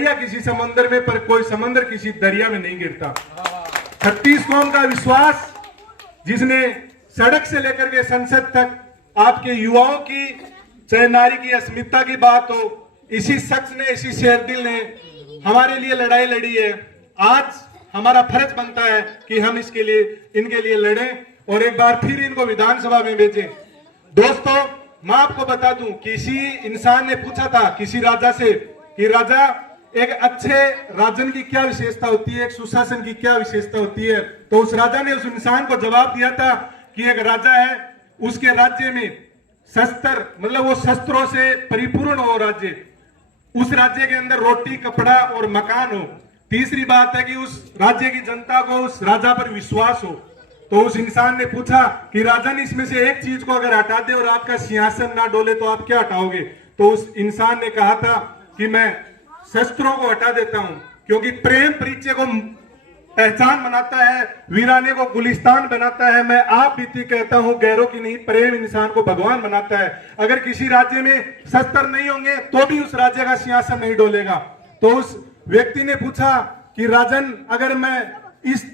दरिया किसी समंदर में, पर कोई समंदर किसी दरिया में नहीं गिरता। 36 कौम का विश्वास, जिसने सड़क से लेकर के संसद तक आपके युवाओं की, चाहे नारी की अस्मिता की बात हो, इसी शख्स ने, इसी शेरदिल ने हमारे लिए लड़ाई लड़ी है। आज हमारा फर्ज बनता है कि हम इसके लिए, इनके लिए लड़ें और एक बार फिर इनको विधानसभा में भेजें। दोस्तों, मैं आपको बता दूं, किसी इंसान ने पूछा था किसी राजा से कि राजा, एक अच्छे राजन की क्या विशेषता होती है, एक सुशासन की क्या विशेषता होती है? तो उस राजा ने उस इंसान को जवाब दिया था कि एक राजा है, उसके राज्य में शस्त्र, मतलब वो शस्त्रों से परिपूर्ण हो राज्य, उस राज्य के अंदर रोटी, कपड़ा और मकान हो। तीसरी बात है कि उस राज्य की जनता को उस राजा पर विश्वास हो। तो उस इंसान ने पूछा कि राजन, इसमें से एक चीज को अगर हटा दे और आपका सिंहासन ना डोले तो आप क्या हटाओगे? तो उस इंसान ने कहा था कि मैं शस्त्रों को हटा देता हूं, क्योंकि प्रेम परिचय को पहचान बनाता है, वीराने को गुलिस्तान बनाता है। मैं आप बीती कहता हूं, गैरों की नहीं, प्रेम इंसान को भगवान बनाता है। अगर किसी राज्य में शस्त्र नहीं होंगे तो भी उस राज्य का सिंहासन नहीं डोलेगा। तो उस व्यक्ति ने पूछा कि राजन, अगर मैं इस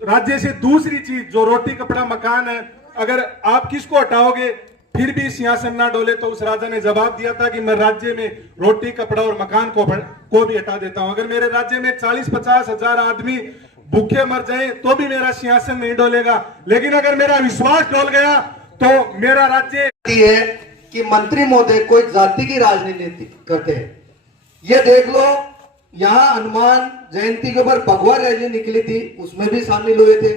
राज्य से दूसरी चीज जो रोटी, कपड़ा, मकान है, अगर आप किसको हटाओगे फिर भी सिंहासन ना डोले? तो उस राजा ने जवाब दिया था कि मैं राज्य में रोटी, कपड़ा और मकान को भी हटा देता हूं। अगर मेरे राज्य में 40-50 हजार आदमी भूखे मर जाए तो भी मेरा सिंहासन नहीं डोलेगा, लेकिन अगर मेरा विश्वास डोल गया तो मेरा राज्य है कि मंत्री महोदय कोई जाति की राजनीति करते हैं। ये देख लो, यहाँ हनुमान जयंती के ऊपर भगवा रैली निकली थी, उसमें भी शामिल हुए थे।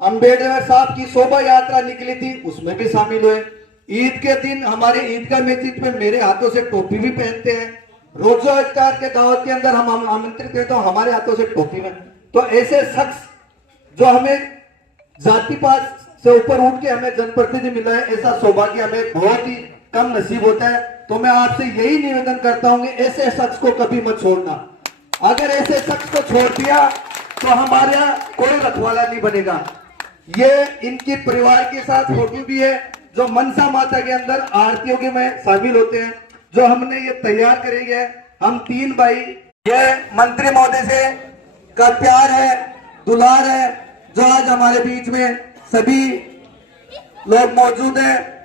अंबेडकर साहब की शोभा यात्रा निकली थी, उसमें भी शामिल हुए। ईद के दिन हमारे ईदगाह मस्जिद में मेरे हाथों से टोपी भी पहनते हैं। रोजा इफ्तार के दावत के अंदर हम आमंत्रित हैं तो हमारे हाथों से टोपी में। तो ऐसे शख्स जो हमें जाति पात से ऊपर उठ के हमें जनप्रतिनिधि मिला है, ऐसा सौभाग्य हमें बहुत ही कम नसीब होता है। तो मैं आपसे यही निवेदन करता हूं कि ऐसे शख्स को कभी मत छोड़ना। अगर ऐसे शख्स को छोड़ दिया तो हमारे यहाँ कोई रखवाला नहीं बनेगा। ये इनकी परिवार के साथ फोटो भी है जो मनसा माता के अंदर आरतियों के में शामिल होते हैं, जो हमने ये तैयार करेंगे। हम 3 भाई, ये मंत्री महोदय से का प्यार है, दुलार है, जो आज हमारे बीच में सभी लोग मौजूद हैं।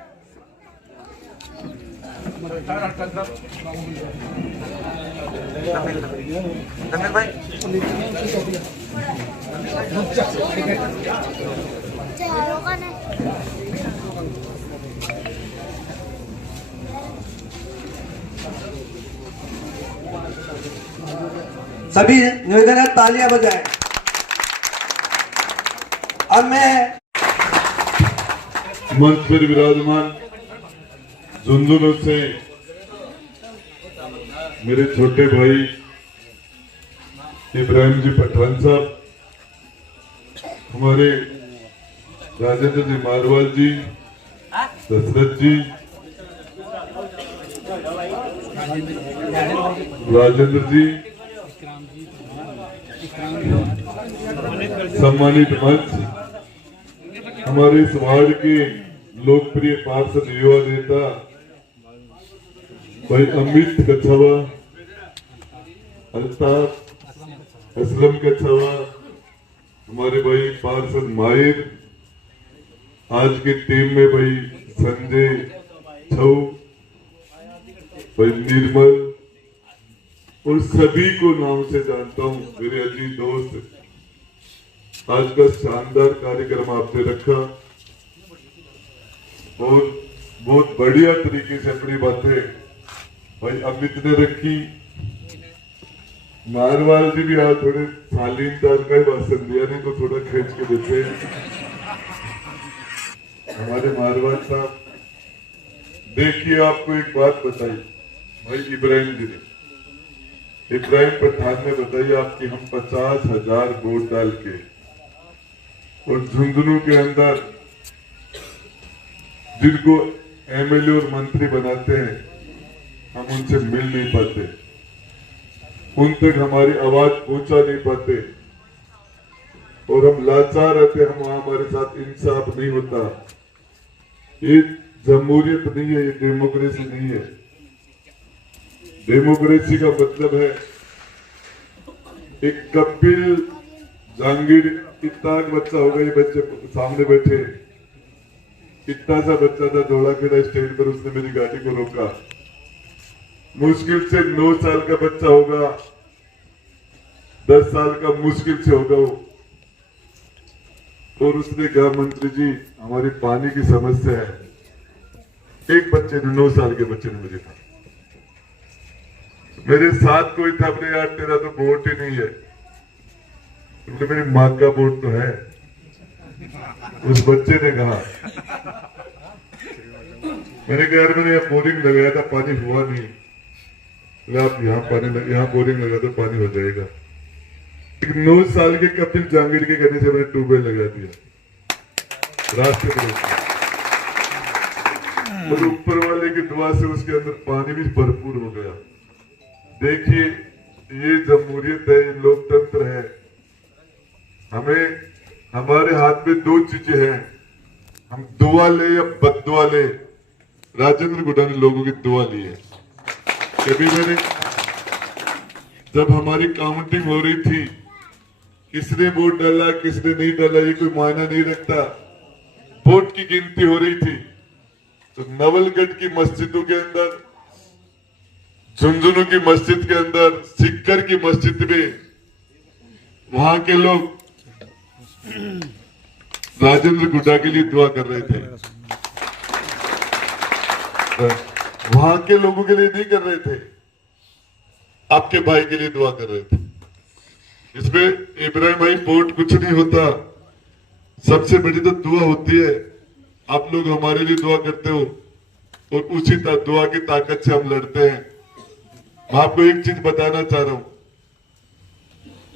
भाई सभी निवेदन है, तालियां बजाएं। अब मैं मंच पर विराजमान झुंझुनू से मेरे छोटे भाई इब्राहिम जी पठान साहब, हमारे राजेंद्र जी मारवाल जी, दशरथ जी, राजेंद्र जी, सम्मानित मंच, हमारे इस वार्ड के लोकप्रिय पार्षद युवा नेता भाई अमित कछावा, अल्ताफ असलम कछावा, हमारे भाई पार्षद माहिर, आज की टीम में भाई संजय छऊ, भाई निर्मल और सभी को नाम से जानता हूं, मेरे अजीज दोस्त। आज का शानदार कार्यक्रम आपने रखा और बहुत बढ़िया तरीके से अपनी बातें भाई अमित ने रखी। मारवाल जी भी आज थोड़े शालीनता का ही भाषण दिया, नहीं तो थोड़ा खींच के देते। हमारे मारवाल साहब, देखिए आपको एक बात बताई भाई इब्राहिम जी ने, इब्राहिम पठान ने बताई आपकी, हम 50,000 वोट डाल के और झुंझुनू के अंदर जिनको एमएलए और मंत्री बनाते हैं, हम उनसे मिल नहीं पाते, उन तक हमारी आवाज पहुंचा नहीं पाते और हम लाचार रहते, हम वहां हमारे साथ इंसाफ नहीं होता। ये जमहूरियत नहीं है, ये डेमोक्रेसी नहीं है। डेमोक्रेसी का मतलब है एक कपिल जहांगीर इतना बच्चा होगा, ये बच्चे सामने बैठे, इतना सा बच्चा था, दौड़ा फिरा स्टेज पर, उसने मेरी गाड़ी को रोका। मुश्किल से 9 साल का बच्चा होगा, 10 साल का मुश्किल से होगा वो, और उसने कहा मंत्री जी हमारी पानी की समस्या है। एक बच्चे ने, 9 साल के बच्चे ने मुझे कहा। मेरे साथ कोई था, अपने यार तेरा तो वोट ही नहीं है, तो मेरी माँ का वोट तो है। उस बच्चे ने कहा, मैंने कहा यार मैंने यहाँ बोरिंग लगाया था, पानी हुआ नहीं। आप यहाँ बोरिंग लगा दो, पानी हो जाएगा। 9 साल के कपिल जहांगीर के कहने से मैंने ट्यूबवेल लगा दिया रास्ते पर, और ऊपर वाले की दुआ से उसके अंदर पानी भी भरपूर हो गया। देखिए ये जमहूरियत है, ये लोकतंत्र है। हमें, हमारे हाथ में 2 चीजें हैं, हम दुआ ले या बद्दुआ ले। राजेंद्र गुड्डा ने लोगों की दुआ ली है। कभी मैंने, जब हमारी काउंटिंग हो रही थी, किसने वोट डाला किसने नहीं डाला ये कोई मायना नहीं रखता, वोट की गिनती हो रही थी, तो नवलगढ़ की मस्जिदों के अंदर, झुंझुनू की मस्जिद के अंदर, सिक्कर की मस्जिद में, वहां के लोग राजेंद्र गुड्डा के लिए दुआ कर रहे थे। वहां के लोगों के लिए नहीं कर रहे थे, आपके भाई के लिए दुआ कर रहे थे। इसमें इब्राहिम भाई वोट कुछ नहीं होता, सबसे बड़ी तो दुआ होती है। आप लोग हमारे लिए दुआ करते हो और उसी दुआ की ताकत से हम लड़ते हैं। मैं आपको एक चीज बताना चाह रहा हूं,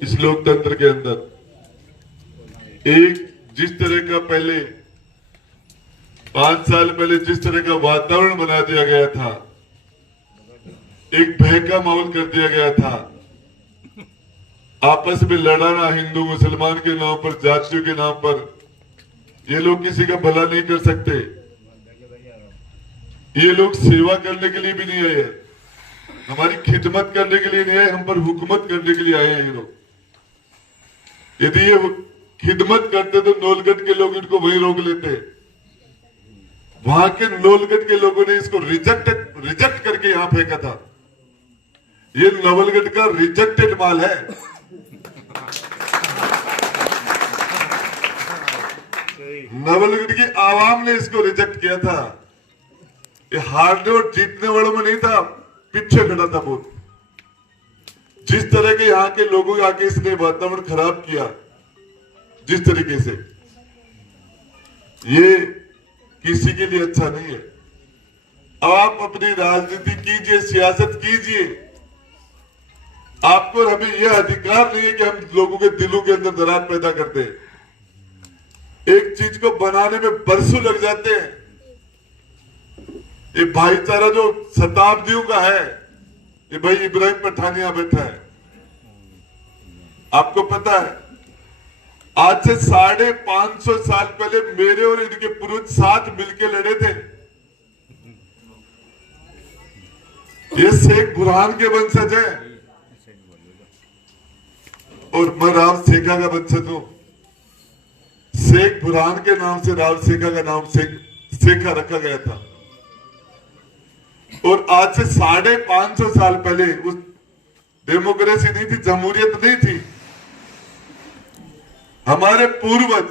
इस लोकतंत्र के अंदर एक जिस तरह का पहले 5 साल पहले जिस तरह का वातावरण बना दिया गया था, एक भय का माहौल कर दिया गया था, आपस में लड़ाना हिंदू मुसलमान के नाम पर, जातियों के नाम पर, ये लोग किसी का भला नहीं कर सकते। ये लोग सेवा करने के लिए भी नहीं आए, हमारी खिदमत करने के लिए नहीं आए, हम पर हुकूमत करने के लिए आए हैं ये लोग। यदि ये खिदमत करते तो नौलगढ़ के लोग इनको वहीं रोक लेते। वहां के नौलगढ़ के लोगों ने इसको रिजेक्ट करके यहां फेंका था। ये नवलगढ़ का रिजेक्टेड माल है। नवलगढ़ की आवाम ने इसको रिजेक्ट किया था। ये हारने और जीतने वालों में नहीं था, पीछे खड़ा था बहुत। जिस तरह के यहाँ के लोगों के आके इसने वातावरण खराब किया, जिस तरीके से, ये किसी के लिए अच्छा नहीं है। अब आप अपनी राजनीति कीजिए, सियासत कीजिए, आपको हमें यह अधिकार नहीं है कि हम लोगों के दिलों के अंदर दरार पैदा करते हैं। एक चीज को बनाने में बरसों लग जाते हैं। ये भाईचारा जो शताब्दियों का है, ये भाई इब्राहिम पठान यहां बैठा है, आपको पता है आज से 550 साल पहले मेरे और इनके पूर्वज साथ मिलकर लड़े थे। ये शेख बुरहान के वंशज है और मैं राव सेखा का वंशज हूं। शेख बुरहान के नाम से राव सेखा का नाम सेखा रखा गया था। और आज से 550 साल पहले उस डेमोक्रेसी नहीं थी, जमहूरियत नहीं थी। हमारे पूर्वज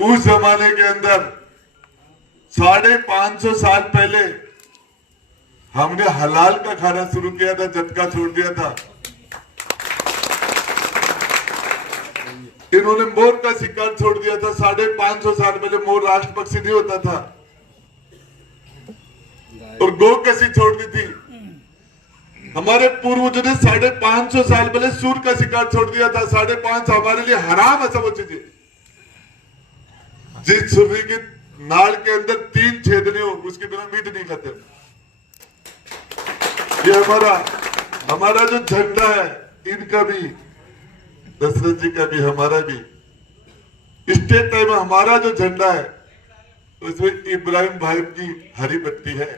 उस जमाने के अंदर 550 साल पहले हमने हलाल का खाना शुरू किया था, झटका छोड़ दिया था। इन्होंने मोर का शिकार छोड़ दिया था। 550 साल पहले मोर राष्ट्र पक्षी नहीं होता था। और गौ कसी छोड़ दी थी। हमारे पूर्वजों ने 550 साल पहले सूर का शिकार छोड़ दिया था। 550 हमारे लिए हराम है सब चीजें। जिस सुररी की नाड़ के अंदर 3 छेदने हो, उसके बिना मीट नहीं खाते। ये हमारा जो झंडा है, इनका भी, दशरथ जी का भी, हमारा भी, स्टेट टाइम में हमारा जो झंडा है उसमें इब्राहिम भाई की हरी पट्टी है।